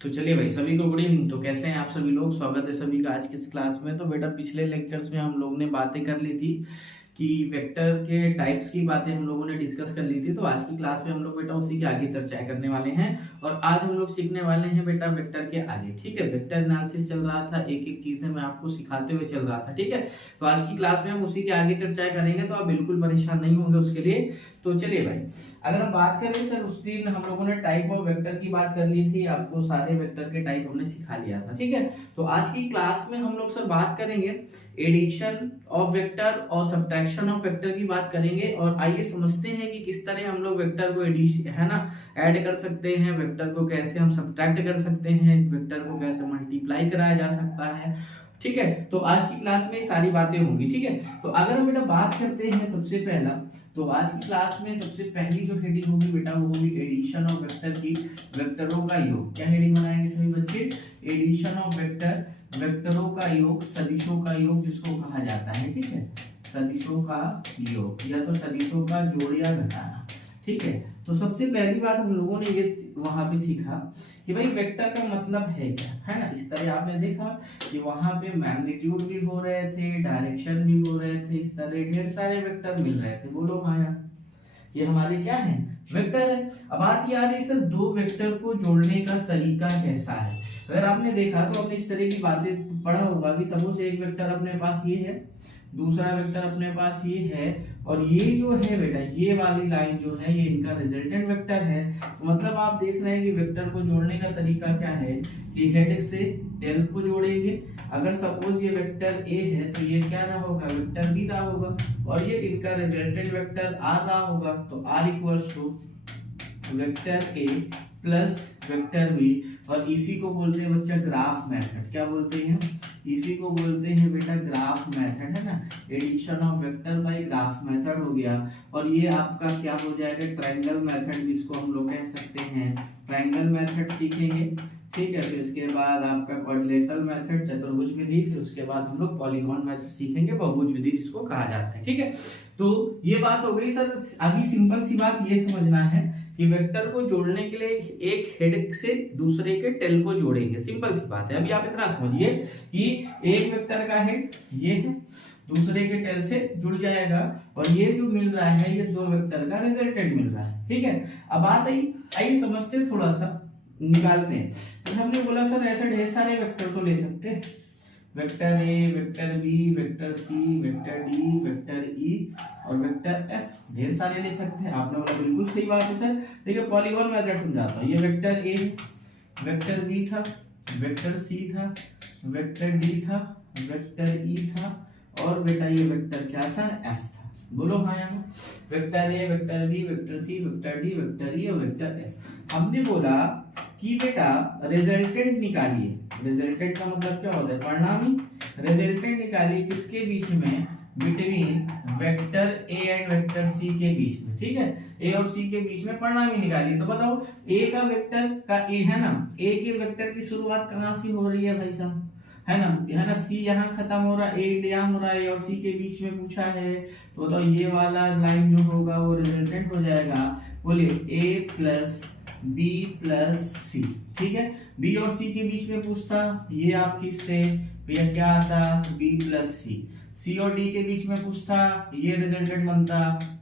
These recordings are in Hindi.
तो चलिए भाई, सभी को गुड इवनिंग। तो कैसे हैं आप सभी लोग? स्वागत है सभी का आज की इस क्लास में। तो बेटा, पिछले लेक्चर्स में हम लोग ने बातें कर ली थी कि वेक्टर के टाइप्स की बातें हम लोगों ने डिस्कस कर ली थी। तो आज की क्लास में हम लोग बेटा उसी की आगे चर्चाएं करने वाले हैं। और आज हम लोग सीखने वाले हैं बेटा वेक्टर के आगे। ठीक है, वेक्टर एनालिसिस चल रहा था, एक एक चीजें मैं आपको सिखाते हुए चल रहा था। ठीक है, तो आज की क्लास में हम उसी के आगे चर्चाएं करेंगे, तो आप बिल्कुल परेशान नहीं होंगे उसके लिए। तो चलिए भाई, अगर हम बात करें सर, उस दिन हम लोगों ने टाइप ऑफ वेक्टर की बात कर ली थी, आपको सारे वेक्टर के टाइप हमने सिखा लिया था। ठीक है, तो आज की क्लास में हम लोग सर बात करेंगे एडिशन ऑफ वेक्टर और सब्ट्रैक्शन ऑफ वेक्टर की बात करेंगे। और आइए समझते हैं कि किस तरह हम लोग वेक्टर को एडिशन है ना ऐड कर सकते हैं, वेक्टर को कैसे हम सब्ट्रैक्ट कर सकते हैं, वेक्टर को कैसे मल्टीप्लाई कराया जा सकता है। ठीक है, तो आज की क्लास में सारी बातें होंगी। ठीक है, तो अगर हम बेटा बात करते हैं सबसे पहला, तो आज की क्लास में सबसे पहली जो हेडिंग होगी बेटा वो होगी एडिशन ऑफ वेक्टर की, वेक्टरों का योग। क्या हेडिंग बनाएंगे सभी बच्चे? एडिशन ऑफ वेक्टर, वेक्टरों का योग, सदिशों का योग जिसको कहा जाता है। ठीक है, सदिशों का योग या तो सदिशों का जोड़ या घटाना। ठीक है, तो सबसे पहली बात हम लोगों ने ये वहां पे सीखा कि भाई वेक्टर का मतलब है क्या, है ना। इस तरह आपने देखा कि वहां पे मैग्नीट्यूड भी हो रहे थे, डायरेक्शन भी हो रहे थे, इस तरह ढेर सारे वेक्टर मिल रहे थे। बोलो माया, ये हमारे क्या है? वेक्टर है। अब बात ये आ रही है सर, दो वेक्टर को जोड़ने का तरीका कैसा है। अगर आपने देखा तो आपने इस तरह की बातें पढ़ा होगा कि सपोज एक वेक्टर अपने पास ये है, दूसरा वेक्टर अपने पास ये है, और ये जो है बेटा ये वाली लाइन जो है ये इनका रिजल्टेंट वेक्टर है। तो मतलब आप देख रहे हैं कि वेक्टर को जोड़ने का तरीका क्या है कि हेड से टेल को जोड़ेंगे। अगर सपोज ये वेक्टर ए है तो ये क्या रहा होगा? वेक्टर बी रहा होगा, और ये इनका रिजल्टेंट वेक्टर आर रहा होगा। तो R equals to vector A plus vector B, और इसी को बोलते हैं बच्चा ग्राफ मेथड। क्या बोलते हैं? इसी को बोलते हैं बेटा ग्राफ मेथड, है ना। Addition of vector by graph method हो गया। और ये आपका क्या हो जाएगा? ट्रायंगल मेथड, जिसको हम लोग कह सकते हैं ट्रायंगल मेथड सीखेंगे। ठीक है, फिर उसके बाद आपका क्वाड्रिलेटरल मेथड, चतुर्भुज विधि, फिर उसके बाद हम लोग पॉलीगॉन मेथड सीखेंगे, बहुभुज विधि जिसको कहा जाता है। ठीक है, तो ये बात हो गई सर। अभी सिंपल सी बात ये समझना है कि वेक्टर को जोड़ने के लिए एक हेड से दूसरे के टेल को जोड़ेंगे, सिंपल सी बात है। अभी आप इतना समझिए कि एक वेक्टर का हेड ये है, दूसरे के टेल से जुड़ जाएगा, और ये जो मिल रहा है ये दो वेक्टर का रिजल्टेंट मिल रहा है। ठीक है, अब बात आई, आइए समझते हैं, थोड़ा सा निकालते हैं। तो हमने बोला सर ऐसे ढेर सारे वेक्टर तो ले सकते हैं, vector A, vector B, vector C, vector D, vector E और वेक्टर एफ, ढेर सारे ले सकते हैं। आपने बोला बिल्कुल सही बात है सर। देखिए पॉलीगॉन मेथड समझाता हूँ। ये वेक्टर ए, वेक्टर बी था, वेक्टर सी था, वेक्टर डी था, वेक्टर ई था, और बेटा ये वेक्टर क्या था? एफ था। बोलो हाँ यहाँ vector A, vector B, vector C, vector D, vector E और वेक्टर एफ। हमने बोला कि बेटा रिजल्टेंट निकालिए। रिजल्टेंट का मतलब क्या होता है? परिणामी। रिजल्टेंट निकालिए किसके बीच में? Between vector A and vector C के बीच में। ठीक है, ए और सी के बीच में परिणामी निकालिए। तो बताओ ए का वेक्टर का ए है ना, ए के वेक्टर की शुरुआत कहां से हो रही है भाई साहब? है ना, सी यहाँ खत्म हो रहा है, ए यहाँ हो रहा है, और सी के बीच में पूछा है। तो बताओ ये वाला लाइन जो होगा वो रिजल्टेंट हो जाएगा। बोलिए ए प्लस बी प्लस सी। ठीक है, बी और सी के बीच में पूछता, ये आप खींचते भैया क्या आता? बी प्लस सी। सी और डी के बीच में पूछता, ये रिजल्टेंट बनता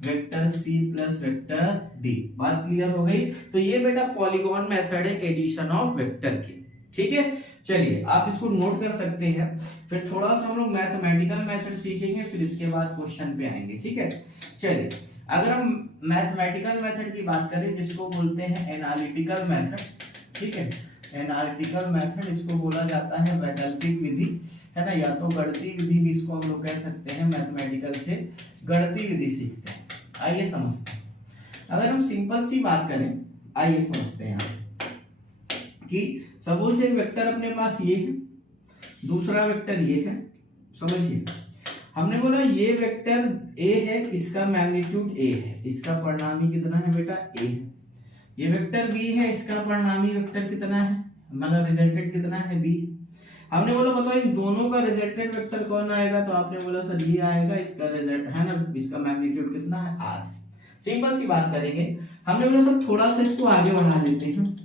vector C plus vector D. बात क्लियर हो गई? तो ये बेटा पॉलीगॉन मेथड है एडिशन ऑफ वेक्टर की। ठीक है, चलिए आप इसको नोट कर सकते हैं। फिर थोड़ा सा हम लोग मैथमेटिकल मेथड सीखेंगे, फिर इसके बाद क्वेश्चन पे आएंगे। ठीक है, चलिए अगर हम मैथमेटिकल मेथड की बात करें जिसको बोलते हैं एनालिटिकल मेथड। ठीक है, एनालिटिकल मेथड इसको बोला जाता है वैकल्पिक विधि, है ना, या तो गणितीय विधि भी इसको हम लोग कह सकते हैं। मैथमेटिकल से गणितीय विधि सीखते हैं। आइए समझते हैं। अगर हम सिंपल सी बात करें, आइए समझते हैं कि सपोज एक वेक्टर अपने पास ये है, दूसरा वेक्टर ये है। समझिए, हमने बोला ये वेक्टर ए है, इसका मैग्नीट्यूड ए है, इसका परिणामी कितना है बेटा? ए है। ये वेक्टर बी है, इसका परिणामी वेक्टर कितना है? मतलब रिजल्टेंट कितना है? बी। हमने बोला बताओ इन दोनों का रिजल्टेंट वेक्टर कौन आएगा? तो आपने बोला सर ये आएगा, इसका रिजल्ट है ना, इसका मैग्नीट्यूड कितना है? आर। सिंपल सी बात करेंगे। हमने बोला सर थोड़ा सा इसको आगे बढ़ा लेते हैं,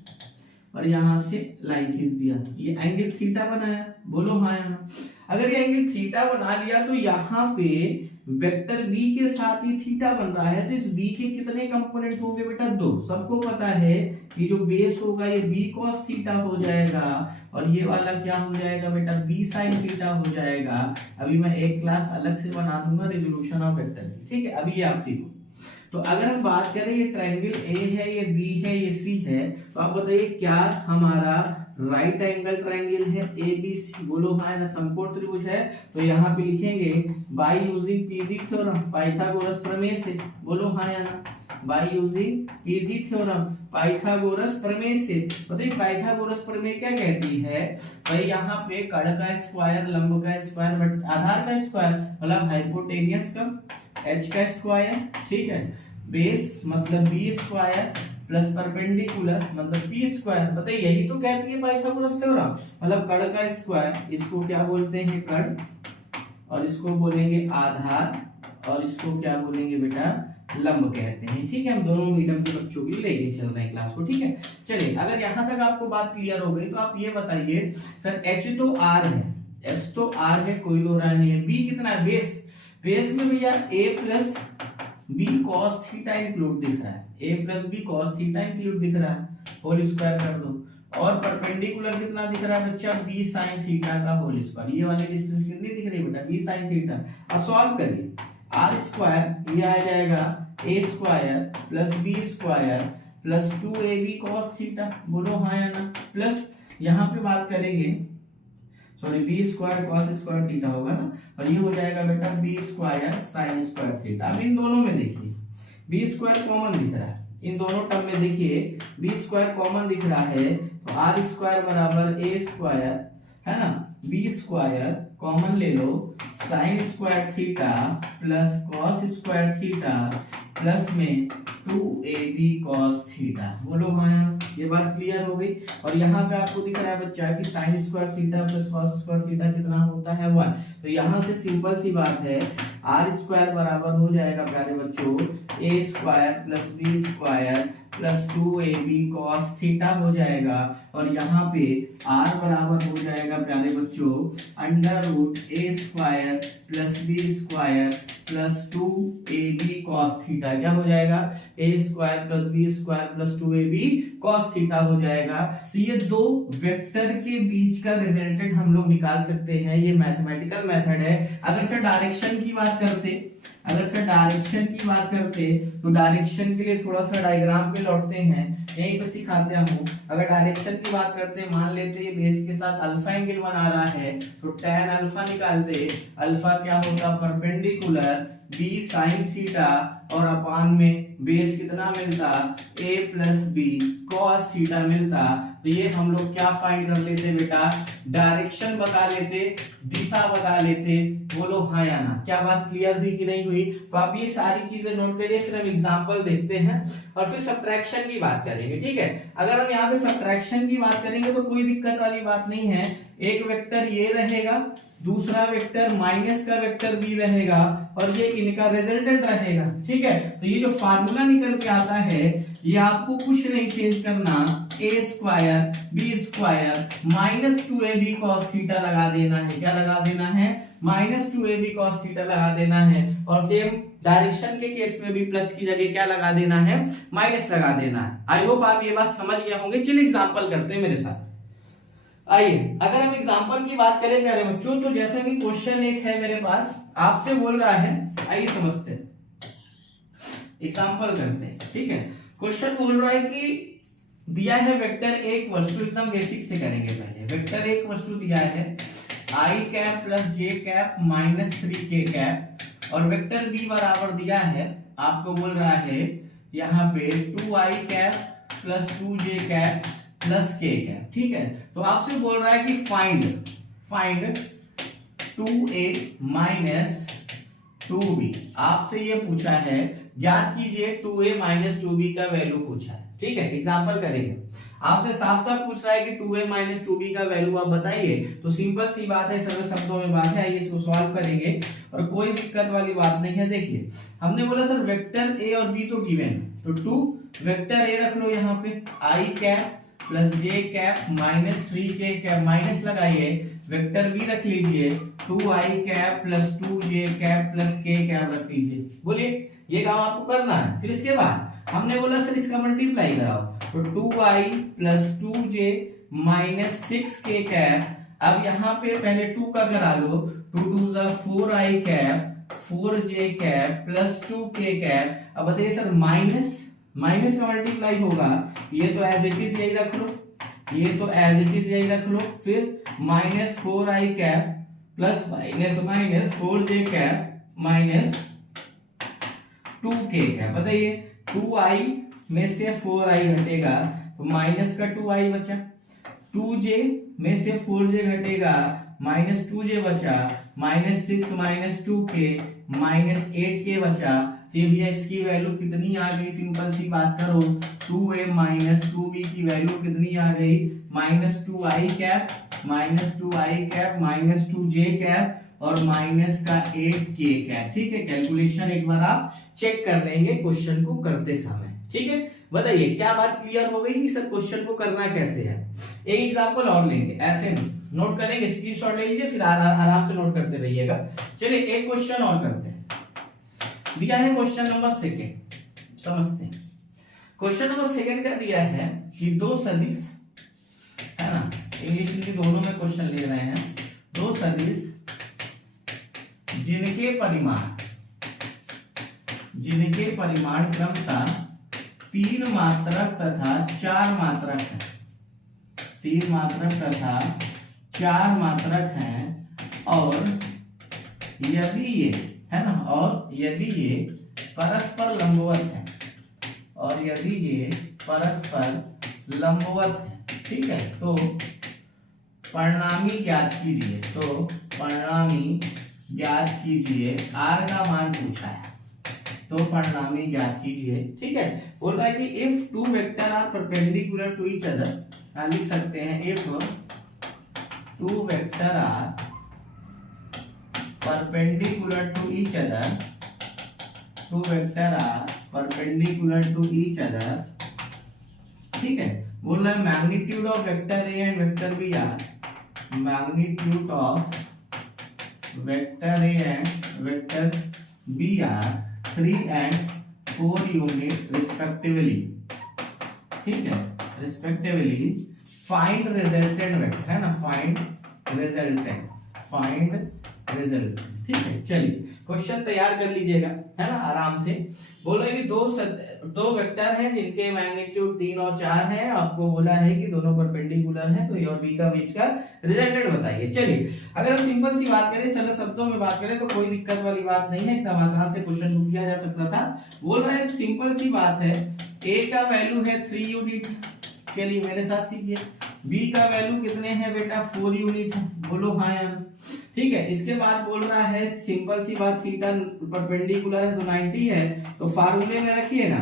और यहाँ से लाइन खींच दिया, ये एंगल थीटा बनाया, बोलो हाँ या ना। अगर ये एंगल थीटा बना लिया तो यहाँ पे वेक्टर बी के साथ ही थीटा बन रहा है, तो इस बी के कितने कंपोनेंट होंगे बेटा? 2। सबको पता है कि जो बेस होगा ये बी कॉस थीटा हो जाएगा और ये वाला क्या हो जाएगा बेटा? बी साइन थीटा हो जाएगा। अभी मैं एक क्लास अलग से बना दूंगा रेजोल्यूशन ऑफ वेक्टर की, ठीक है? अभी ये आप सीखो। तो अगर हम बात करें ये ट्रायंगल ए है, ये बी है, ये सी है, तो आप बताइए क्या हमारा राइट एंगल ट्रायंगल है ए बी सी? बोलो हाँ ना। समकोण त्रिभुज है तो यहाँ पे लिखेंगे by using PG theorem, Pythagoras प्रमेय से, बोलो हाँ या ना। By using PG theorem, Pythagoras प्रमेय से। बताइए पाइथागोरस प्रमेय क्या कहती है? भाई यहाँ पे कर्ण का स्क्वायर, लंब का स्क्वायर, बट आधार का स्क्वायर, मतलब हाइपोटेनियस का h का स्क्वायर, ठीक है, बेस मतलब बी स्क्वायर प्लस परपेंडिकुलर मतलब पी स्क्वायर। बताइए यही तो कहती है पाइथागोरस थ्योरम। मतलब कर्ण का स्क्वायर, इसको क्या बोलते हैं? कर्ण, और इसको बोलेंगे आधार, और इसको क्या बोलेंगे बेटा? लंब कहते हैं, ठीक है? हम दोनों मीडियम के बच्चों के लिए लेके चल रहे हैं क्लास को, ठीक है? चलिए, अगर यहाँ तक आपको बात क्लियर हो गई तो आप ये बताइए सर h तो r है, s तो r है, कोई दो राय नहीं है। b कितना है? बेस। बेस में भैया a plus B cos theta include दिख रहा है, a plus B cos theta include दिख रहा है, होल स्क्वायर कर दो। और परपेंडिकुलर कितना दिख रहा है बच्चा? b sin थीटा का होल स्क्वायर। ये वाली डिस्टेंस कितनी दिख रही है बेटा? b sin theta. अब सॉल्व करिए, आर स्क्वायर ये आ जाएगा a square plus B square plus 2ab cos theta, बोलो हाँ या ना। प्लस यहाँ पे बात करेंगे, sorry B square cos square theta होगा ना, और ये हो जाएगा बेटा B square sine square theta. अब इन दोनों में देखिए बी स्क्वायर कॉमन दिख रहा है, इन दोनों टर्म में देखिए बी स्क्वायर कॉमन दिख रहा है, तो आर स्क्वायर बराबर ए स्क्वायर है ना, बी स्क्वायर कॉमन ले लो, sine square theta plus cos square theta plus में 2ab cos थीटा, बोलो हाँ। ये बात क्लियर हो गई। और यहाँ पे आपको दिख रहा है बच्चा कि sign square theta plus cos square theta कितना होता है? 1। तो यहाँ से सिंपल सी बात है, आर स्क्वायर बराबर हो जाएगा प्यारे बच्चों A square plus B square plus 2ab cos theta हो जाएगा, और यहाँ पे r बराबर हो जाएगा प्यारे बच्चों under root A square plus B square plus 2ab cos theta. क्या हो जाएगा? A square plus B square plus 2ab cos theta हो जाएगा। तो ये दो वेक्टर के बीच का रिजल्टेंट हम लोग निकाल सकते हैं, ये मैथमेटिकल मेथड है। अगर सर डायरेक्शन की बात करते, तो डायरेक्शन के लिए थोड़ा सा डायग्राम पे लौटते हैं, यहीं पे सिखाते हैं हम। अगर डायरेक्शन की बात करते हैं, मान लेते हैं बेस के साथ अल्फा एंगल बना रहा है, तो tan अल्फा निकालते, अल्फा क्या होता? परपेंडिकुलर b sin थीटा, और अपान में बेस कितना मिलता? a plus B cos theta मिलता। तो ये हम लोग क्या फाइंड कर लेते बेटा? डायरेक्शन बता लेते, दिशा बता लेते, बोलो हाँ या ना। क्या बात क्लियर हुई कि नहीं हुई? तो आप ये सारी चीजें नोट करिए, फिर हम एग्जांपल देखते हैं और फिर सब्ट्रैक्शन की बात करेंगे, ठीक है? अगर हम यहाँ पे सब्ट्रैक्शन की बात करेंगे तो कोई दिक्कत वाली बात नहीं है। एक वेक्टर ये रहेगा, दूसरा वेक्टर माइनस का वेक्टर बी रहेगा, और ये इनका रिजल्टेंट रहेगा, ठीक है? तो ये जो फार्मूला निकल के आता है, ये आपको कुछ नहीं चेंज करना, A square B square minus 2ab cos theta लगा देना है। क्या लगा देना है? माइनस 2ab cos थीटा लगा देना है। और सेम डायरेक्शन के केस में भी प्लस की जगह क्या लगा देना है? माइनस लगा देना है। आई होप आप ये बात समझ गए होंगे। चलिए एग्जांपल करते हैं मेरे साथ। आइए, अगर हम एग्जांपल की बात करें प्यारे बच्चों, तो जैसा कि क्वेश्चन एक है मेरे पास, आपसे बोल रहा है, आइए समझते हैं, एग्जांपल करते हैं, ठीक है? क्वेश्चन बोल रहा है कि दिया है वेक्टर एक वस्तु, एकदम बेसिक से करेंगे पहले। वेक्टर एक वस्तु दिया है i cap plus j cap minus 3k cap, और वेक्टर b बराबर दिया है, आपको बोल रहा है यहाँ पे 2i cap plus 2j cap plus k cap, ठीक है? तो आपसे बोल रहा है कि फाइंड 2a माइनस 2b। आपसे ये पूछा है, ज्ञात कीजिए 2a माइनस 2b का वैल्यू पूछा है, ठीक है? एग्जांपल करेंगे, आपसे साफ साफ पूछ रहा है कि 2a माइनस 2b का वैल्यू आप बताइए। तो सिंपल सी बात है, सरल शब्दों में बात है, आइए इसको सॉल्व करेंगे और कोई दिक्कत वाली बात नहीं है। देखिए, हमने बोला सर वेक्टर a और b तो गिवन है, तो 2 वेक्टर a रख लो यहाँ पे, i cap plus J cap minus 3k cap, minus लगाइए, वेक्टर बी रख लीजिए 2i cap plus 2j cap plus k cap रख लीजिए। बोलिए ये काम आपको करना है। फिर इसके बाद हमने बोला सर इसका मल्टीप्लाई कराओ, तो 2i plus 2j minus 6k cap. अब यहाँ पे पहले 2 का करा लो, 2 2 जा 4i cap 4j cap plus 2k cap. अब बताइए सर माइनस का मल्टीप्लाई होगा, ये तो एज इट इज यही रख लो, ये तो एज इट इज यही रख लो। फिर minus 4i cap plus minus 4j cap minus 2k cap. बताइए 2i में से 4i घटेगा तो माइनस का 2i बचा, 2j में से 4j घटेगा माइनस 2j बचा, minus 6 minus 2k minus 8k बचा। तो भैया इसकी वैल्यू कितनी आ गई, सिंपल सी बात करो, 2a माइनस 2b की वैल्यू कितनी आ गई, minus 2i cap minus 2i cap minus 2j cap और माइनस का 8k कैप। ठीक है, कैलकुलेशन एक बार आप चेक कर लेंगे क्वेश्चन को करते समय। ठीक है, बताइए क्या बात क्लियर हो गई कि सर क्वेश्चन को करना कैसे है। एक एग्जांपल और लेंगे, ऐसे नहीं नोट करेंगे, स्क्रीनशॉट ले लीजिए, फिर आराम से नोट करते रहिएगा। चलिए एक क्वेश्चन और करते हैं। दिया है क्वेश्चन नंबर 2, समझते हैं। क्वेश्चन नंबर 2 का दिया है कि दो सदिश, है ना, इंग्लिश हिंदी दोनों में क्वेश्चन ले रहे हैं, दो सदिश जिनके परिमाण क्रमशः 3 मात्रक तथा 4 मात्रक है, 3 मात्रक तथा 4 मात्रक हैं, और यदि ये, है ना, और यदि ये परस्पर लंबवत है, और यदि ये परस्पर लंबवत है, ठीक है, तो परिणामी ज्ञात कीजिए, तो परिणामी ज्ञात कीजिए। r का मान पूछा है तो परिणामी ज्ञात कीजिए। ठीक है, बोल रहा है कि if two vector are perpendicular to each other, लिख सकते हैं if two vector are perpendicular to each other, two vector are perpendicular to each other। ठीक है, बोल रहा है magnitude of vector A and vector B are, magnitude of vector A and vector B are 3 and 4 unit respectively. ठीक है, रिस्पेक्टिवली फाइंड रिजल्टेंट वेक्टर, है ना, फाइंड रिजल्ट। ठीक है, चलिए क्वेश्चन तैयार कर लीजिएगा, है ना, आराम से। बोला है कि दो वेक्टर हैं जिनके मैग्नीट्यूड 3 और 4 हैं, आपको बोला है कि दोनों परपेंडिकुलर हैं, तो ए और बी का बीच का रिजल्टेंट बताइए। चलिए अगर हम सिंपल सी बात करें, सरल शब्दों में बात करें, तो कोई दिक्कत वाली बात नहीं है, एकदम आसान से क्वेश्चन को किया जा सकता था। बोल रहा है सिंपल सी बात है, ए का वैल्यू है 3 यूनिट, चलिए मेरे साथ सीखिए। बी का वैल्यू कितने हैं बेटा, 4 यूनिट है, बोलो हाँ या ना। ठीक है, इसके बाद बोल रहा है सिंपल सी बात, थीटा परपेंडिकुलर है तो 90 है, तो फार्मूले में रखिए ना,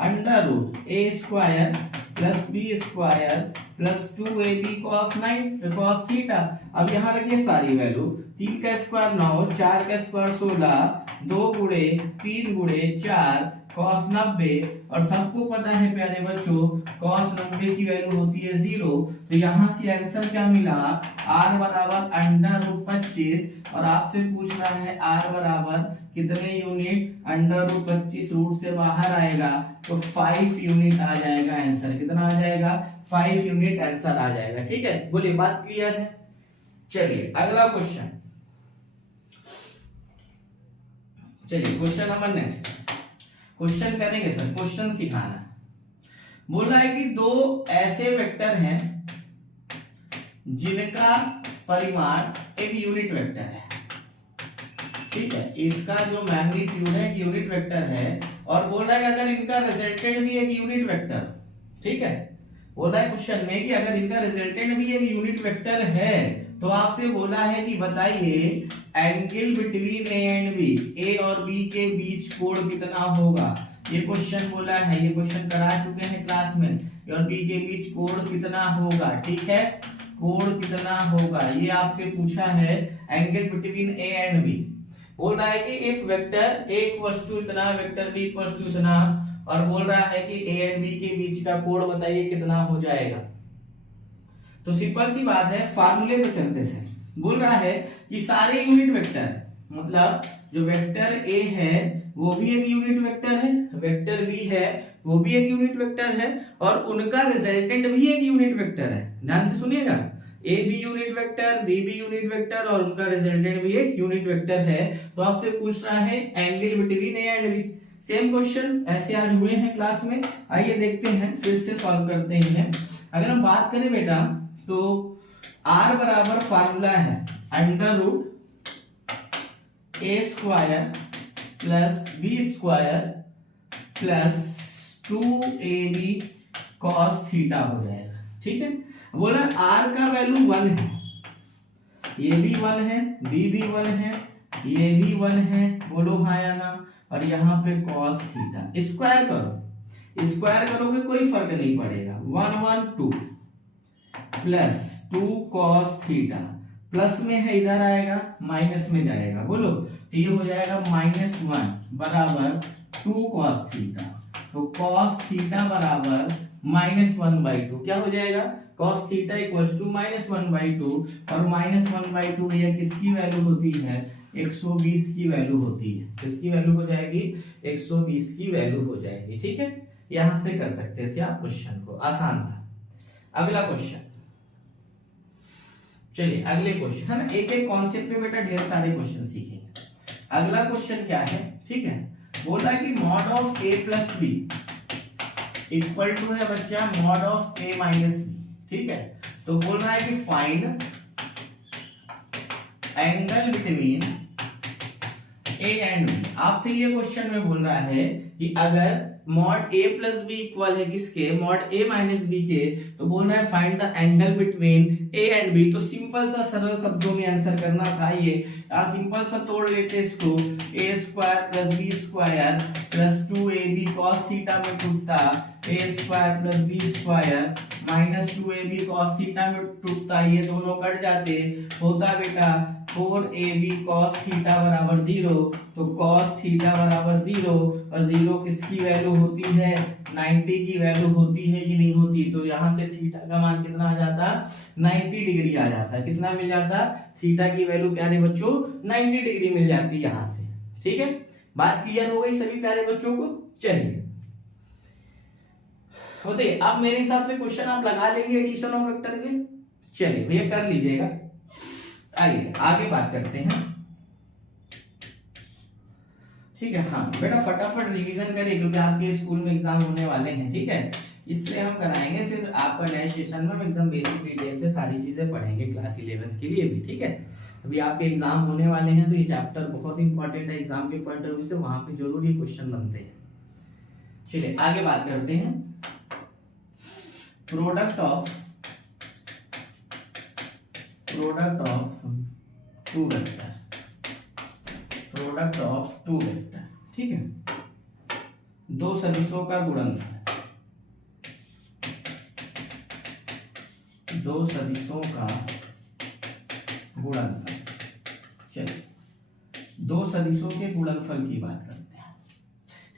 under root A square plus B square plus 2ab cos theta. अब यहाँ रखिए सारी वैल्यू, 3 का स्क्वायर 9, 4 का स्क्वायर 16, 2 गुणे 3 गुणे 4 cos 90, और सबको पता है प्यारे बच्चों cos 90 की वैल्यू होती है 0, तो यहाँ से आंसर क्या मिला, r बराबर अंडर रूट 25, और आपसे पूछ रहा है r बराबर कितने यूनिट, अंडर रूट 25 रूट से बाहर आएगा तो 5 यूनिट आ जाएगा आंसर। कितना आ जाएगा, 5 यूनिट आंसर आ जाएगा। ठीक है, बोलिए बात क्लियर है। चलिए अगला क्वेश्चन, चलिए क्वेश्चन नंबर नेक्स्ट, क्वेश्चन करेंगे सर, क्वेश्चन सिखाना। बोला है कि दो ऐसे वेक्टर हैं जिनका परिमाण एक यूनिट वेक्टर है। ठीक है, इसका जो मैग्नीट्यूड है एक यूनिट वेक्टर है, और बोल रहा है कि अगर इनका रिजल्टेंट भी एक यूनिट वेक्टर, ठीक है, बोल रहा है क्वेश्चन में कि अगर इनका रिजल्टेंट भी एक यूनिट वेक्टर है, तो आपसे बोला है कि बताइए angle between A and B, A और बी के बीच कोण कितना होगा। ये क्वेश्चन बोला है, ये क्वेश्चन करा चुके हैं क्लास में, ए और बी के बीच कोण कितना होगा। ठीक है, कोण कितना होगा ये आपसे पूछा है, angle between A and B. बोल रहा है कि if vector A equals to इतना, वेक्टर बी इक्वल्स टू इतना, और बोल रहा है कि ए एंड बी के बीच का कोण बताइए कितना हो जाएगा। तो सिंपल सी बात है, फार्मूले पे चलते से बोल रहा है कि सारे यूनिट वेक्टर, मतलब जो वेक्टर ए है वो भी एक यूनिट वेक्टर है, वेक्टर बी है वो भी एक यूनिट वेक्टर है, और उनका रिजल्टेंट भी एक यूनिट वेक्टर है। ध्यान से सुनिएगा, ए भी यूनिट वेक्टर, बी भी यूनिट वेक्टर, और उनका रिजल्टेंट भी एक यूनिट वेक्टर है। तो आपसे पूछ रहा है angle between A and B. Same question ऐसे आज हुए हैं क्लास में, आइए देखते हैं, फिर से सॉल्व करते हैं। अगर हम बात करें बेटा तो R बराबर फार्मूला है under root A square plus B square plus 2ab cos theta हो जाएगा। ठीक है, बोला R का वैल्यू 1 है, ये भी 1 है, बी भी 1 है, ये भी 1 है, बोलो हाँ या ना। और यहाँ पे cos थीटा स्क्वायर करो, स्क्वायर करोगे कोई फर्क नहीं पड़ेगा, 1 1 2 प्लस 2 cos थीटा, प्लस में है इधर आएगा माइनस में जाएगा, बोलो तो ये हो जाएगा -1 बराबर 2 cos थीटा। तो cos थीटा बराबर -1/2 क्या हो जाएगा, cos थीटा इक्वल्स टू -1/2, और -1/2 भैया किसकी वैल्यू होती है, 120 की वैल्यू होती है। किसकी वैल्यू हो जाएगी, 120 की वैल्यू हो जाएगी। ठीक है, यहां से कर सकते थे आप क्वेश्चन को, आसान था। अगला क्वेश्चन, चलिए अगले क्वेश्चन है ना, एक एक कॉन्सेप्ट पे बेटा ढेर सारे क्वेश्चन सीखेंगे। अगला क्वेश्चन क्या है, ठीक है, बोल रहा है कि mod of a plus B equal to है बच्चा mod of a minus B. ठीक है, तो बोल रहा है कि find angle between a and b। आपसे ये क्वेश्चन में बोल रहा है कि अगर mod a plus B equal है किसके, मॉड a माइनस बी के, तो बोल रहा है find the angle between a and b। तो सिंपल सा सरल शब्दों में आंसर करना था ये, सिंपल सा तोड़ लेते इसको, a square plus B square plus 2ab cos theta में टूटता a square plus B square minus 2ab cos theta में टूटता, ये दोनों कट जाते, होता बेटा 4ab cos थीटा बराबर 0। तो cos थीटा बराबर 0, और 0 किसकी वैल्यू होती है, 90 की वैल्यू होती है कि नहीं होती। तो यहाँ से थीटा का मान कितना आ जाता, 90 डिग्री आ जाता। कितना मिल जाता, थीटा की वैल्यू प्यारे बच्चों 90 डिग्री मिल जाती यहाँ से। ठीक है, बात क्लियर हो गई सभी प्यारे बच्चों को। चलिए होते, अब मेरे हिसाब से क्वेश्चन आप लगा लेंगे एडिशन ऑफ वेक्टर के। चलिए भैया कर लीजिएगा, आइए आगे बात करते हैं। ठीक है, हाँ बेटा फटाफट रिवीजन करें क्योंकि आपके स्कूल में एग्जाम होने वाले हैं। ठीक है, इसलिए हम कराएंगे, फिर आपका नेक्स्ट सेशन में हम एकदम बेसिक डिटेल से सारी चीजें पढ़ेंगे क्लास 11 के लिए भी। ठीक है, अभी आपके एग्जाम होने वाले हैं तो ये चैप्टर बहुत इंपॉर्टेंट है एग्जाम के पॉइंट ऑफ व्यू से, वहां पे जरूर ये क्वेश्चन बनते हैं। चलिए आगे बात करते हैं। Product of two vector, product of two vector. ठीक है, दो सदिशों का गुणनफल, दो सदिशों का गुणनफल। चलिए दो सदिशों के गुणनफल की बात करते हैं।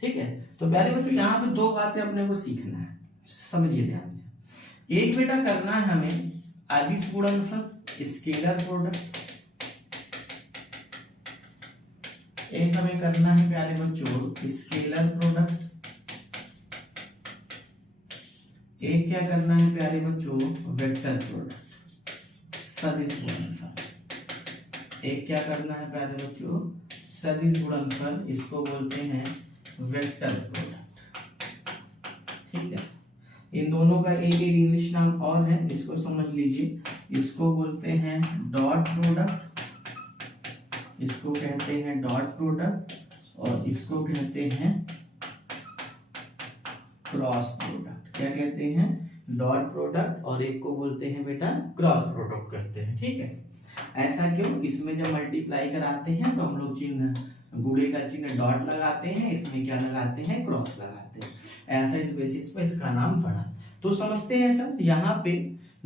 ठीक है, तो प्यारे बच्चों यहाँ पे दो बातें अपने को सीखना है, समझिए ध्यान से। एक बेटा करना है हमें अदिश गुणनफल, स्केलर प्रोडक्ट। एक हमें करना है प्यारे बच्चों स्केलर प्रोडक्ट। एक क्या करना है प्यारे बच्चों, वेक्टर प्रोडक्ट, सदिश गुणनफल। एक क्या करना है प्यारे बच्चों, सदिश गुणनफल, इसको बोलते हैं वेक्टर प्रोडक्ट। ठीक है, इन दोनों का एक एक इंग्लिश नाम और है, इसको समझ लीजिए। इसको बोलते हैं डॉट प्रोडक्ट, इसको कहते हैं डॉट प्रोडक्ट, और इसको कहते हैं क्रॉस प्रोडक्ट। क्या कहते हैं, डॉट प्रोडक्ट, और एक को बोलते हैं बेटा क्रॉस प्रोडक्ट करते हैं। ठीक है, ऐसा क्यों, इसमें जब मल्टीप्लाई कराते हैं तो हम लोग चिन्ह, गुणे का चिन्ह डॉट लगाते हैं, इसमें क्या लगाते हैं, क्रॉस लगाते हैं। ऐसा इस बेसिस पे इसका नाम पड़ा। तो समझते हैं सर यहाँ पे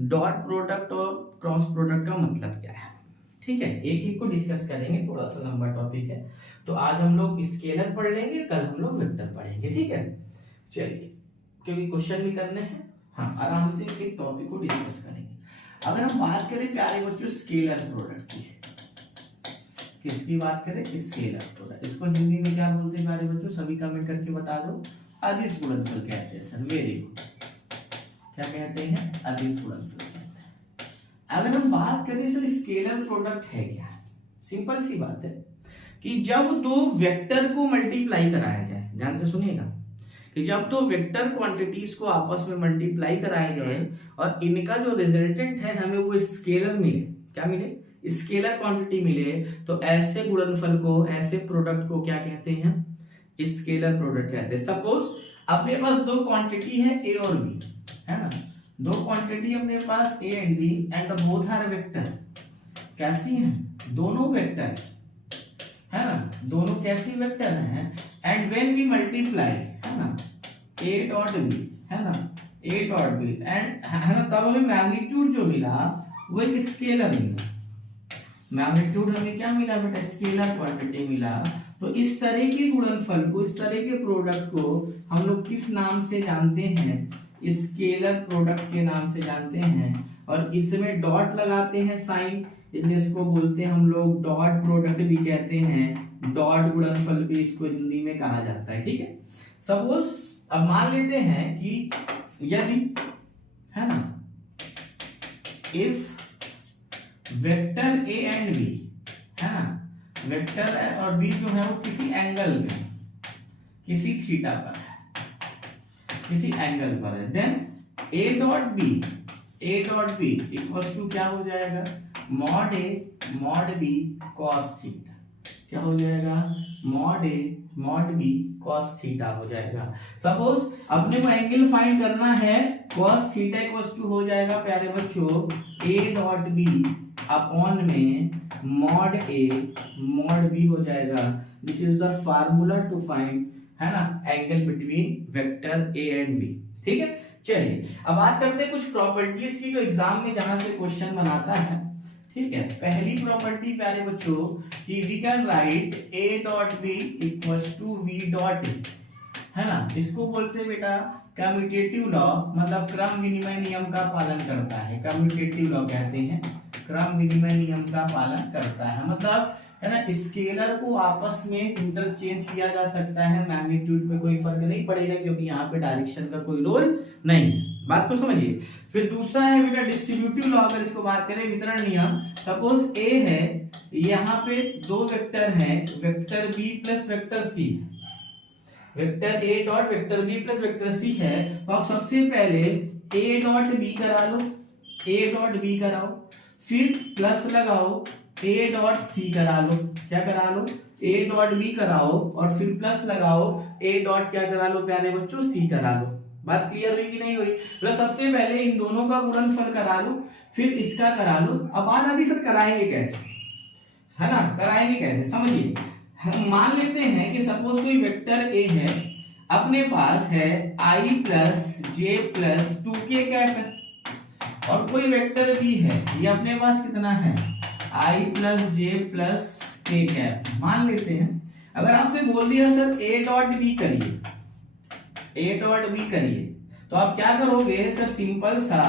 डॉट प्रोडक्ट और क्रॉस प्रोडक्ट का मतलब क्या है। ठीक है, एक एक को डिस्कस करेंगे, थोड़ा सा लंबा टॉपिक है। तो आज हम लोग स्केलर पढ़ लेंगे, कल हम लोग वेक्टर पढ़ेंगे। ठीक है, चलिए क्योंकि क्वेश्चन भी करने हैं, हाँ आराम से एक टॉपिक को डिस्कस करेंगे। अगर हम बात करें प्यारे बच्चों स्केलर प्रोडक्ट की, किसकी बात करें, स्केलर प्रोडक्ट, इसको हिंदी में क्या बोलते हैं प्यारे बच्चों, सभी कमेंट करके बता दो। अदिश गुणनफल कहते हैं सर, वेरी गुड, क्या कहते हैं, अदिश गुणनफल कहते हैं। अगर हम बात करें सर स्केलर प्रोडक्ट है क्या, सिंपल सी बात है कि जब दो वेक्टर को मल्टीप्लाई कराया जाए, ध्यान से सुनिएगा, कि जब दो वेक्टर क्वांटिटीज को आपस में मल्टीप्लाई कराया जाए और इनका जो रिजल्टेंट है हमें वो स्केलर मिले, क्या मिले, स्केलर क्वांटिटी मिले, तो ऐसे गुणनफल को, ऐसे प्रोडक्ट को क्या कहते हैं, स्केलर प्रोडक्ट कहते हैं। सपोज अपने पास दो क्वांटिटी है ए और बी, है ना, दो क्वांटिटी अपने पास A and B and the both are vector, कैसी हैं, दोनों वेक्टर है ना, दोनों कैसी वेक्टर हैं, एंड व्हेन वी मल्टीप्लाई, है ना, ए डॉट बी, है ना, ए डॉट बी एंड, है ना, तब हमें मैग्नीट्यूड जो मिला वो एक स्केलर मिला, मैग्नीट्यूड हमें क्या मिला बेटा, स्केलर क्वांटिटी मिला। तो इस तरह के गुणनफल को, इस तरह के प्रोडक्ट को हम लोग किस नाम से जानते हैं, स्केलर प्रोडक्ट के नाम से जानते हैं, और इसमें डॉट लगाते हैं साइन, इसलिए इसको बोलते हैं हम लोग डॉट प्रोडक्ट भी कहते हैं, डॉट गुणनफल भी इसको हिंदी में कहा जाता है, ठीक है। सपोज अब मान लेते हैं कि यदि, है ना, if vector A and B, है ना, वेक्टर ए और बी जो है वो किसी एंगल में, किसी थीटा पर है, किसी एंगल पर है, then A dot B equals to क्या हो जाएगा, mod A mod B cos theta, क्या हो जाएगा, mod A mod B cos theta हो जाएगा। सपोज अपने को एंगल फाइंड करना है, कॉस थीटा इक्वल्स टू हो जाएगा प्यारे बच्चों ए डॉट बी अपॉन में मॉड ए मॉड बी हो जाएगा। This is the formula to find, है ना, angle between vector A and B, ठीक है। चलिए अब बात करते हैं कुछ प्रॉपर्टीज की जो एग्जाम में जहां से क्वेश्चन बनाता है, ठीक है। पहली प्रॉपर्टी प्यारे बच्चों कि we can write A dot B equals to B dot A, है ना, इसको बोलते हैं बेटा कम्यूटेटिव लॉ, मतलब क्रम विनिमय नियम का पालन करता है, कम्यूटेटिव लॉ कहते हैं, क्रम विनिमय नियम का पालन करता है, मतलब है ना, स्केलर को आपस में इंटरचेंज किया जा सकता है, मैग्नीट्यूड पे कोई फर्क नहीं पड़ेगा क्योंकि यहाँ पे डायरेक्शन का कोई रोल नहीं है, बात को समझिए। फिर दूसरा है बेटा डिस्ट्रीब्यूटिव लॉ, अगर इसको बात करें वितरण नियम, सपोज ए है, यहाँ पे दो वेक्टर हैं, vector B plus vector C, vector A dot vector B plus vector C है, तो आप सबसे पहले ए डॉट बी करा लो, ए डॉट बी कराओ, फिर प्लस लगाओ ए डॉट सी करा लो, क्या करा लो, ए डॉट बी कराओ और फिर प्लस लगाओ ए डॉट क्या करा लो प्यारे बच्चों, सी करा लो। बात क्लियर हुई कि नहीं हुई? तो सबसे पहले इन दोनों का गुणनफल करा लो, फिर इसका करा लो। अब बात आती सर कराएंगे कैसे, है ना, कराएंगे कैसे समझिए। हम मान लेते हैं कि सपोज कोई वेक्टर ए है, अपने पास है i plus J plus 2k cap है, और कोई वेक्टर बी है, ये अपने पास कितना है i plus J plus k cap. मान लेते हैं अगर आपसे बोल दिया सर a डॉट बी करिए, a डॉट बी करिए, तो आप क्या करोगे सर, सिंपल सा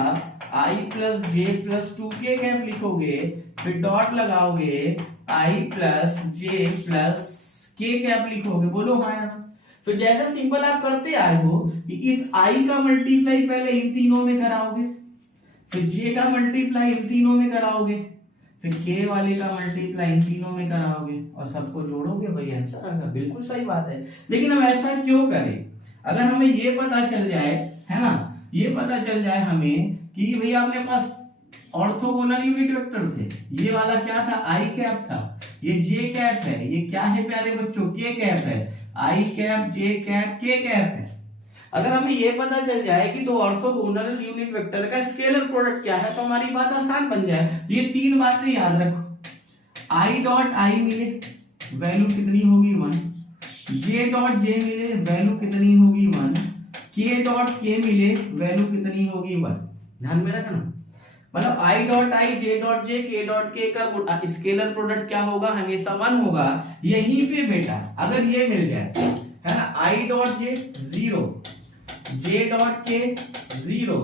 i plus J plus 2k cap लिखोगे, फिर डॉट लगाओगे i plus J plus k cap लिखोगे, बोलो हाँ या ना। फिर जैसा सिंपल आप करते आए हो कि इस i का मल्टीप्लाई पहले इन तीनों में कराओगे, फिर j का मल्टीप्लाई इन तीनों में कराओगे, फिर k वाले का मल्टीप्लाई इन तीनों में कराओगे और सबको जोड़ोगे, वही आंसर आएगा। बिल्कुल सही बात है, लेकिन हम ऐसा क्यों करें? अगर हमें ये पता चल जाए, है ना, ये पता चल जाए हमें कि भैया अपने पास ऑर्थोगोनल यूनिट वेक्टर थे, ये वाला क्या था i कैप था, ये j कैप है, ये क्या है प्यारे बच्चों k कैप है, i cap j cap k cap है। अगर हमें ये पता चल जाए कि दो ऑर्थोगोनल यूनिट वेक्टर का स्केलर प्रोडक्ट क्या है, तो हमारी बात आसान बन जाए। ये तीन बातें याद रखो, i डॉट i मिले वैल्यू कितनी होगी 1, j डॉट j मिले वैल्यू कितनी होगी 1, k डॉट k मिले वैल्यू कितनी होगी 1। ध्यान में रखना, मतलब i dot i j dot j k dot k का स्केलर प्रोडक्ट क्या होगा, हमेशा 1 होगा। यहीं पे बेटा अगर ये मिल जाए, है ना, i dot j 0, j dot k 0,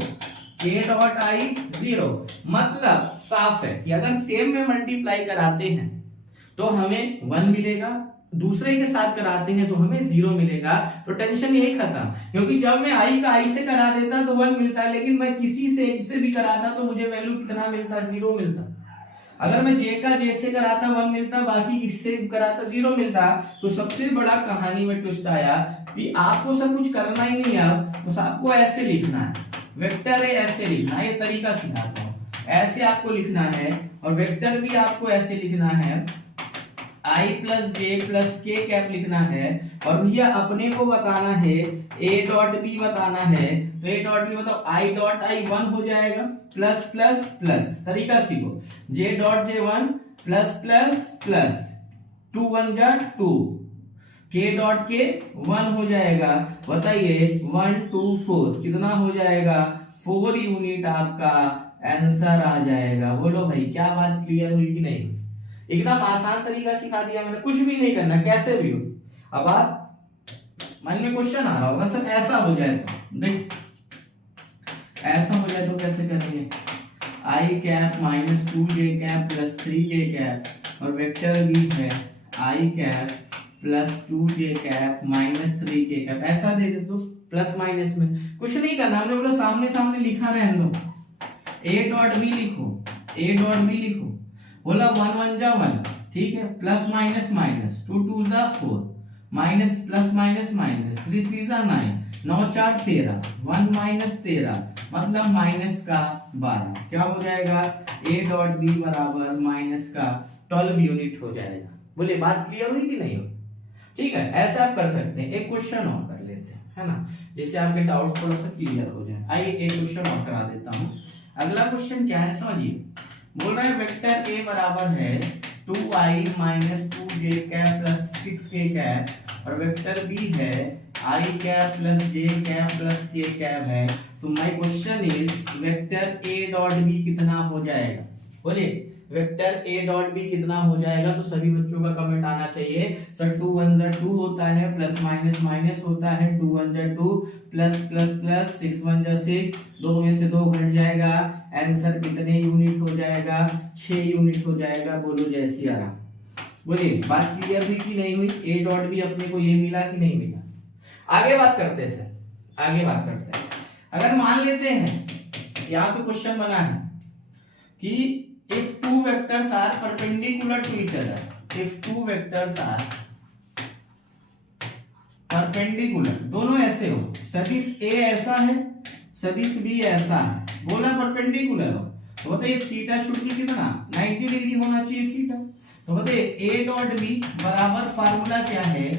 a dot i 0। मतलब साफ है कि अगर सेम में मल्टीप्लाई कराते हैं तो हमें 1 मिलेगा, दूसरे के साथ कराते हैं तो हमें 0 मिलेगा। तो टेंशन यही खत्म, क्योंकि जब मैं i का i से करा देता तो 1 मिलता, लेकिन मैं किसी से भी कराता तो मुझे वैल्यू कितना मिलता, 0 मिलता। अगर मैं j का j से कराता 1 मिलता, बाकी किससे कराता 0 मिलता। तो सबसे बड़ा कहानी में ट्विस्ट आया कि आपको सब कुछ करना ही नहीं है, बस आपको ऐसे लिखना है, वेक्टर है ऐसे लिखना है। ये तरीका सिखाता हूँ, ऐसे आपको लिखना है, और वेक्टर भी आपको ऐसे लिखना है, i प्लस जे प्लस के कैप लिखना है। और भैया अपने को बताना है a डॉट b बताना है, तो a डॉट b बताओ, i डॉट i 1 हो जाएगा, प्लस प्लस प्लस, तरीका सीखो, j dot j 1 plus plus plus, 2 1 जा 2, k डॉट k 1 हो जाएगा। बताइए 1 2 4 कितना हो जाएगा, 4 यूनिट आपका आंसर आ जाएगा। बोलो भाई क्या बात क्लियर हुई कि नहीं? एकदम आसान तरीका सिखा दिया मैंने, कुछ भी नहीं करना, कैसे भी हो। अब आप मन में क्वेश्चन आ रहा होगा सर ऐसा हो जाए तो, देख ऐसा हो जाए तो कैसे करेंगे, i cap minus 2j cap plus 3k cap, और वेक्टर भी है i cap plus 2j cap minus 3k cap, ऐसा दे दे तो प्लस माइनस में कुछ नहीं करना, हमने बोला सामने सामने लिखा रहने दो। a डॉट b लिखो, a डॉट b लिखो, बोला 1 1 जा 1, ठीक है, प्लस माइनस माइनस, 2 2 जा 4, माइनस प्लस माइनस माइनस, 3 3 जा 9, 9 4 13, 1 माइनस 13 मतलब माइनस का 12। क्या हो जाएगा, a डॉट b बराबर माइनस का 12 यूनिट हो जाएगा। बोले बात क्लियर हुई कि नहीं हुई? ठीक है, ऐसा आप कर सकते हैं। एक क्वेश्चन और कर लेते हैं, है ना, जिससे आपके डाउट थोड़ा सा क्लियर हो जाए। आइए एक क्वेश्चन और करा देता हूँ। अगला क्वेश्चन क्या है समझिए, बोल रहा है वेक्टर a बराबर है 2i minus 2j cap plus 6k cap, और वेक्टर b है i cap plus j cap plus k cap है। तो my question is vector a dot b कितना हो जाएगा? बोलिए वेक्टर a डॉट b कितना हो जाएगा? तो सभी बच्चों का कमेंट आना चाहिए। सर 2 1 जा 2 होता है, प्लस माइनस माइनस होता है, 2 1 जा 2, प्लस प्लस प्लस, 6 1 जा 6, 2 में से 2 घट जाएगा, आंसर कितने यूनिट हो जाएगा? 6 यूनिट हो जाएगा। बोलो जय सिया राम। बोलिए बात क्लियर हुई कि नहीं हुई? a डॉट b अपने को ये मिला कि नहीं मिला? आगे बात करते हैं सर, आगे बात करते हैं। अगर मान लेते हैं यहां से क्वेश्चन बना है कि if two vectors are perpendicular to each other, if two vectors are perpendicular, दोनों ऐसे हो, सदिश a ऐसा है, सदिश b ऐसा है, बोला परपेंडिकुलर हो, तो बताइए थीटा शुड बी कितना? 90 डिग्री होना चाहिए थीटा। तो बताइए a डॉट b बराबर फार्मूला क्या है?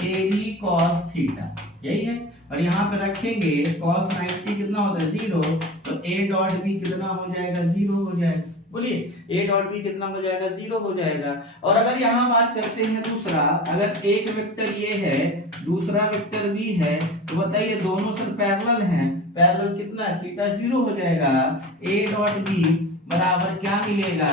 ab cos थीटा, यही है। और यहाँ पे रखेंगे cos 90 कितना होता है? 0, तो a डॉट b कितना हो जाएगा? 0 हो जाएगा। बोलिए a डॉट b कितना हो जाएगा? 0 हो जाएगा। और अगर यहाँ बात करते हैं दूसरा, अगर एक वेक्टर ये है, दूसरा वेक्टर b है, तो बताइए दोनों सर पैरेलल हैं, पैरेलल कितना? थीटा 0 हो जाएगा। a डॉट b बराबर क्या मिलेगा?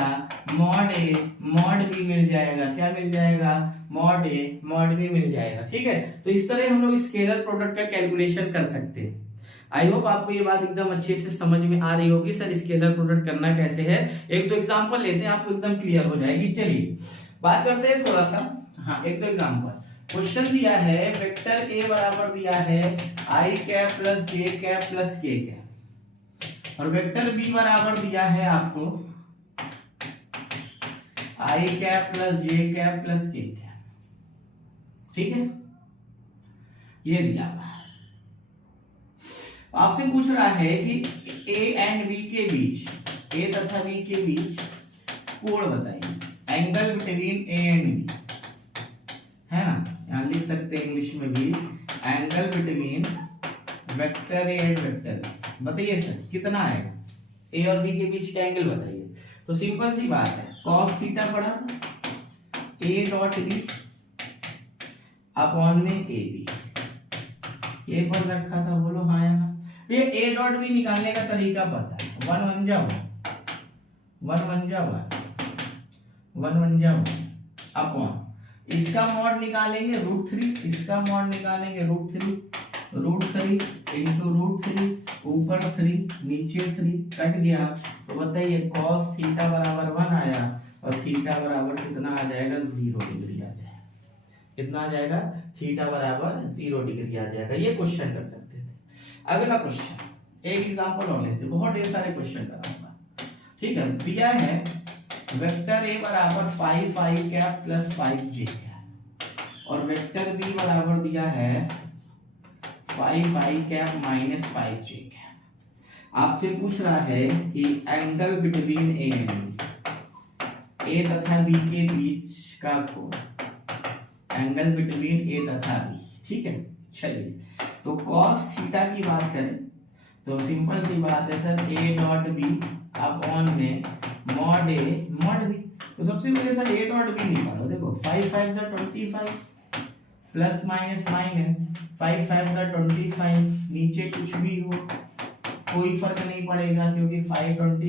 मॉड a मॉड b मिल जाएगा। क्या मिल जाएगा? मॉड a मॉड b मिल जाएगा। ठीक है, तो इस तरह हम लोग स्केलर प्रोडक्ट का कैलकुलेशन कर सकते हैं। आई होप आपको ये बात एकदम अच्छे से समझ में आ रही होगी सर स्केलर प्रोडक्ट करना कैसे है। एक दो एग्जांपल लेते हैं, आपको एकदम क्लियर हो जाएगी। चलिए बात करते हैं थोड़ा सा, हाँ एक दो एग्जांपल। क्वेश्चन दिया है वेक्टर a बराबर दिया है i cap plus j cap plus k cap, और वेक्टर b बराबर दिया है आपको i cap plus j cap plus k cap. ठीक है, ये दिया हुआ है। आपसे पूछ रहा है कि a एंड b के बीच, a तथा b के बीच कोण बताइए, angle between a and b, है ना, यहां लिख सकते हैं इंग्लिश में भी, angle between vector a and vector b। बताइए सर कितना आएगा? a और b के बीच का एंगल बताइए। तो सिंपल सी बात है, cos थीटा पढ़ा था, a डॉट b अपॉन में a b, ये पर रखा था। बोलो हाँ या ना? ये a डॉट b निकालने का तरीका पता है, 1 1 जा 1, 1 1 जा 1, 1 1 जा 1 अपॉन, इसका मॉड निकालेंगे √3, इसका मॉड निकालेंगे √3, √3 इंटू √3, ऊपर 3 नीचे 3 कट गया, तो बताइए cos थीटा बराबर 1 आया और थीटा बराबर कितना आ जाएगा, 0 डिग्री आ जाएगा। कितना आ जाएगा, थीटा बराबर 0 डिग्री आ जाएगा। ये क्वेश्चन कर सकते थे। अगला क्वेश्चन, एक एग्जांपल और लेते हैं, बहुत ढेर सारे क्वेश्चन कराऊंगा। ठीक है, दिया है वेक्टर ए बराबर 5 कैप प्लस 5j और वेक्टर बी बराबर दिया है 5 कैप माइनस 5j। आपसे पूछ रहा है कि angle between A and B, A तथा बी के बीच का कोण, एंगल बिटवीन ए तथा बी। ठीक है, चलिए तो cos थीटा की बात करें तो सिंपल सी बात है sir, A dot B upon में मॉड ए मॉड बी। तो सबसे पहले सर ए डॉट बी निकालो। देखो 5 से 25 प्लस माइनस माइनस 5 से 25, नीचे कुछ भी हो कोई फर्क नहीं पड़ेगा क्योंकि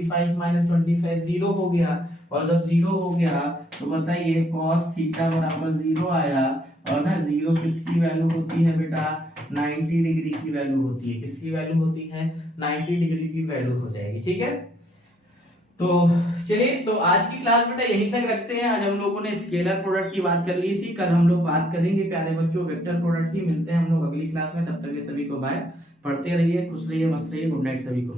5 माइनस 25 0 हो गया, और जब 0 हो गया तो बताइए cos थीटा बराबर 0 आया। और ना 0 किसकी वैल्यू होती है बेटा, 90 डिग्री की वैल्यू होती है। किसकी वैल्यू होती है, 90 डिग्री की वैल्यू हो जाएगी। ठीक है, तो चलिए तो आज की क्लास बेटा यहीं तक रखते हैं। आज हम लोगों ने स्केलर प्रोडक्ट की बात कर ली थी, कल हम लोग बात करेंगे प्यारे बच्चों वेक्टर प्रोडक्ट की। मिलते हैं हम लोग अगली क्लास में, तब तक के सभी को बाय। पढ़ते रहिए, खुश रहिए, मस्त रहिए, गुड नाइट सभी को।